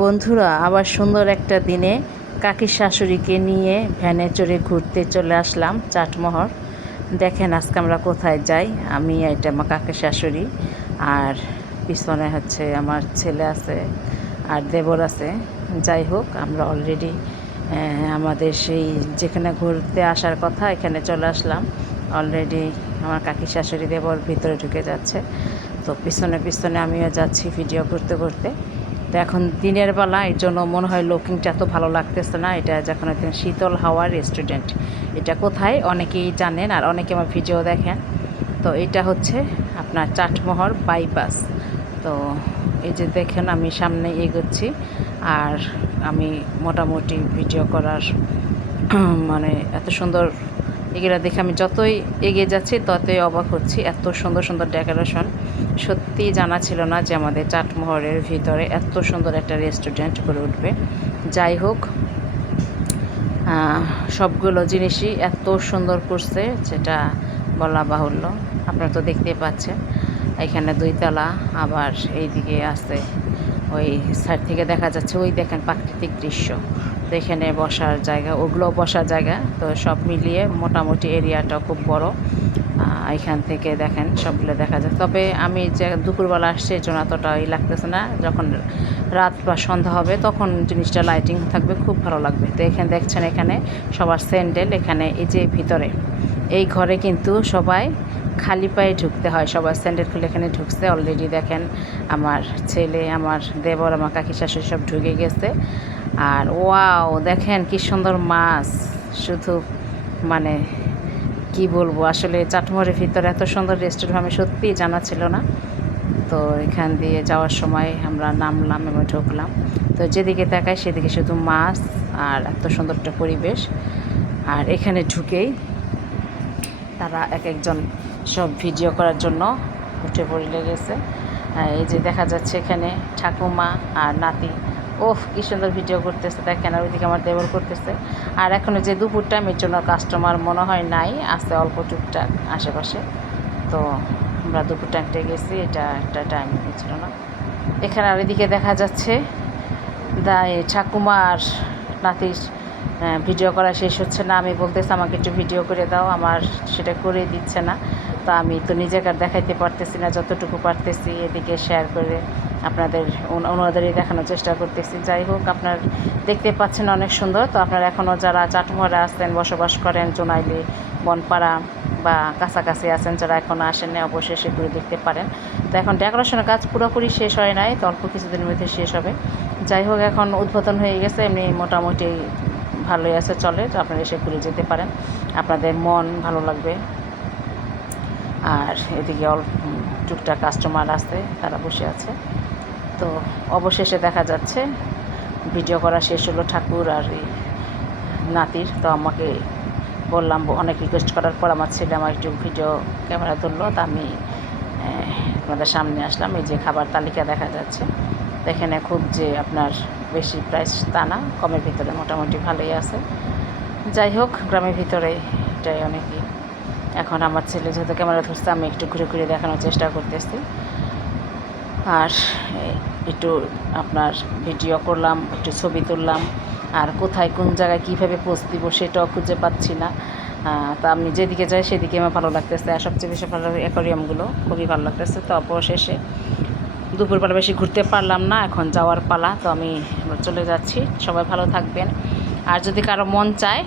বন্ধুরা, আবার সুন্দর একটা দিনে কাকির শাশুড়িকে নিয়ে ভ্যানে চড়ে ঘুরতে চলে আসলাম চাটমোহর। দেখেন আজকে আমরা কোথায় যাই। এটা আমার কাকির শাশুড়ি, আর পিছনে হচ্ছে আমার ছেলে আছে আর দেবর আছে। যাই হোক, আমরা অলরেডি আমাদের সেই যেখানে ঘুরতে আসার কথা এখানে চলে আসলাম। অলরেডি আমার কাকির শাশুড়ি দেবর ভিতরে ঢুকে যাচ্ছে, তো পিছনে পিছনে আমিও যাচ্ছি ভিডিও করতে করতে। তো এখন দিনের বেলা, এই জন্য মনে হয় লুকিংটা এত ভালো লাগতেছে না। এটা যখন শীতল হাওয়ার রেস্টুরেন্ট, এটা কোথায় অনেকেই জানেন আর অনেকে আমার ভিডিও দেখেন। তো এটা হচ্ছে আপনার চাটমোহর বাইপাস। তো এই যে দেখেন আমি সামনে এগোচ্ছি, আর আমি মোটামুটি ভিডিও করার মানে এত সুন্দর এগুলো দেখে আমি যতই এগিয়ে যাচ্ছি ততই অবাক হচ্ছি। এত সুন্দর সুন্দর ডেকোরেশন, সত্যি জানা ছিল না যে আমাদের চাটমোহরের ভিতরে এত সুন্দর একটা রেস্টুরেন্ট করে উঠবে। যাই হোক, সবগুলো জিনিসই এত সুন্দর করছে যেটা বলা বাহুল্য। আপনারা তো দেখতেই পাচ্ছেন এখানে 2 তলা, আবার এইদিকে আছে ওই সাইড থেকে দেখা যাচ্ছে, ওই দেখেন প্রাকৃতিক দৃশ্য। তো এখানে বসার জায়গা, ওগুলো বসার জায়গা। তো সব মিলিয়ে মোটামুটি এরিয়াটা খুব বড়। এখান থেকে দেখেন সবগুলো দেখা যায়। তবে আমি যে দুপুরবেলা আসছি এই জন্য এতটা লাগতেছে না। যখন রাত বা সন্ধ্যা হবে তখন জিনিসটা লাইটিং থাকবে, খুব ভালো লাগবে। তো এখানে দেখছেন এখানে সবার স্যান্ডেল, এখানে এই যে ভিতরে এই ঘরে কিন্তু সবাই খালি পায়ে ঢুকতে হয়। সবার স্যান্ডেল খুলে এখানে ঢুকছে। অলরেডি দেখেন আমার ছেলে, আমার দেবর, আমার কাকি শাশুড়ি সব ঢুকে গেছে। আর ওয়াও, দেখেন কি সুন্দর মাছ! শুধু মানে কি বলবো, আসলে চাটমোহরের ভিতরে এত সুন্দর রেস্টুরেন্ট আমি সত্যিই জানা ছিল না। তো এখান দিয়ে যাওয়ার সময় আমরা নামলাম এবং ঢুকলাম। তো যেদিকে তাকাই সেদিকে শুধু মাছ আর এত সুন্দর একটা পরিবেশ। আর এখানে ঢুকেই তারা এক একজন সব ভিডিও করার জন্য উঠে পড়ে লেগেছে। এই যে দেখা যাচ্ছে এখানে ঠাকুমা আর নাতি, ওহ কি সুন্দর ভিডিও করতেছে দেখেন। আর ওইদিকে আমার দেবর করতেছে। আর এখনও যে দুপুর টাইম, এর জন্য কাস্টমার মনে হয় নাই, আছে অল্প টুকটাক আশেপাশে। তো আমরা দুপুর টাইমটা গেছি, এটা একটা টাইম ছিল না। এখানে আর এদিকে দেখা যাচ্ছে ঠাকুমা আর নাতির ভিডিও করা শেষ হচ্ছে না। আমি বলতেছি আমাকে একটু ভিডিও করে দাও, আমার সেটা করে দিচ্ছে না। তো আমি তো নিজেকে আর দেখাইতে পারতেছি না, যতটুকু পারতেছি এদিকে শেয়ার করে আপনাদের ওনাদেরই দেখানোর চেষ্টা করতেছি। যাই হোক, আপনার দেখতে পাচ্ছেন অনেক সুন্দর। তো আপনারা এখনও যারা চাটমোহরে আসছেন, বসবাস করেন জোনাইলে, বনপাড়া বা কাছাকাছি আছেন, যারা এখনও আসেননি, অবশ্যই সে ঘুরে দেখতে পারেন। তো এখন ডেকোরেশনের কাজ পুরোপুরি শেষ হয় নাই, তো অল্প কিছুদিনের মধ্যে শেষ হবে। যাই হোক, এখন উদ্বোধন হয়ে গেছে, এমনি মোটামুটি ভালোই আছে, চলে। তো আপনারা এসে ঘুরে যেতে পারেন, আপনাদের মন ভালো লাগবে। আর এদিকে টুকটাক কাস্টমার আছে, তারা বসে আছে। তো অবশেষে দেখা যাচ্ছে ভিডিও করা শেষ হলো ঠাকুর আর এই নাতির। তো আমাকে বললাম, অনেক রিকোয়েস্ট করার পর আমার ছেলে আমার একটু ভিডিও ক্যামেরা ধরলো। তো আমি আপনাদের সামনে আসলাম। এই যে খাবার তালিকা দেখা যাচ্ছে, তো এখানে খুব যে আপনার বেশি প্রাইস তা না, কমের ভিতরে মোটামুটি ভালোই আছে। যাই হোক, গ্রামের ভিতরে এটাই অনেকই। এখন আমার ছেলে যেহেতু ক্যামেরা ধরছে, আমি একটু ঘুরে ঘুরে দেখানোর চেষ্টা করতেছি। আর একটু আপনার ভিডিও করলাম, একটু ছবি তুললাম। আর কোথায় কোন জায়গায় কীভাবে পোস্ট দিব সেটাও খুঁজে পাচ্ছি না। তা আমি যেদিকে যাই সেদিকে আমার ভালো লাগতেছে। আর সবচেয়ে বেশি ভালো লাগে অ্যাকোয়ারিয়ামগুলো, খুবই ভালো লাগতেছে। তো অবশেষে দুপুরবেলা বেশি ঘুরতে পারলাম না, এখন যাওয়ার পালা। তো আমি চলে যাচ্ছি। সবাই ভালো থাকবেন। আর যদি কারো মন চায়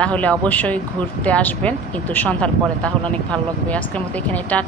তাহলে অবশ্যই ঘুরতে আসবেন, কিন্তু সন্ধ্যার পরে, তাহলে অনেক ভালো লাগবে। আজকের মতো এখানে টাটা।